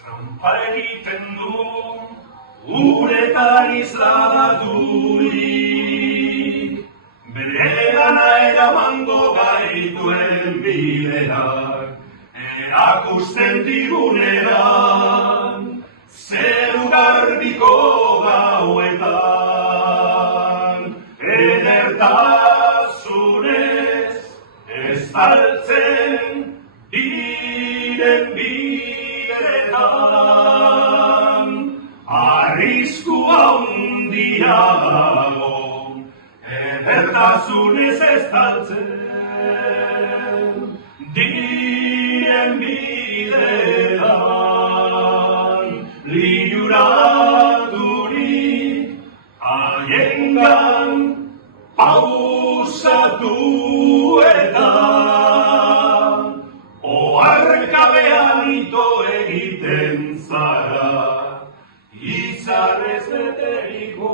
Trampa egiten du, uretan isladaturik, bere gana eramango gaituen bideak, erakusten digunean, zeru garbiko gauetan, edertasunez ez galtzen diren bidetan, arrisku handia dago, edertasunez ez galtzen diren bidetan, linuraturik haiengan pausatu eta oharkabean ito egiten zara, izarrez beteriko.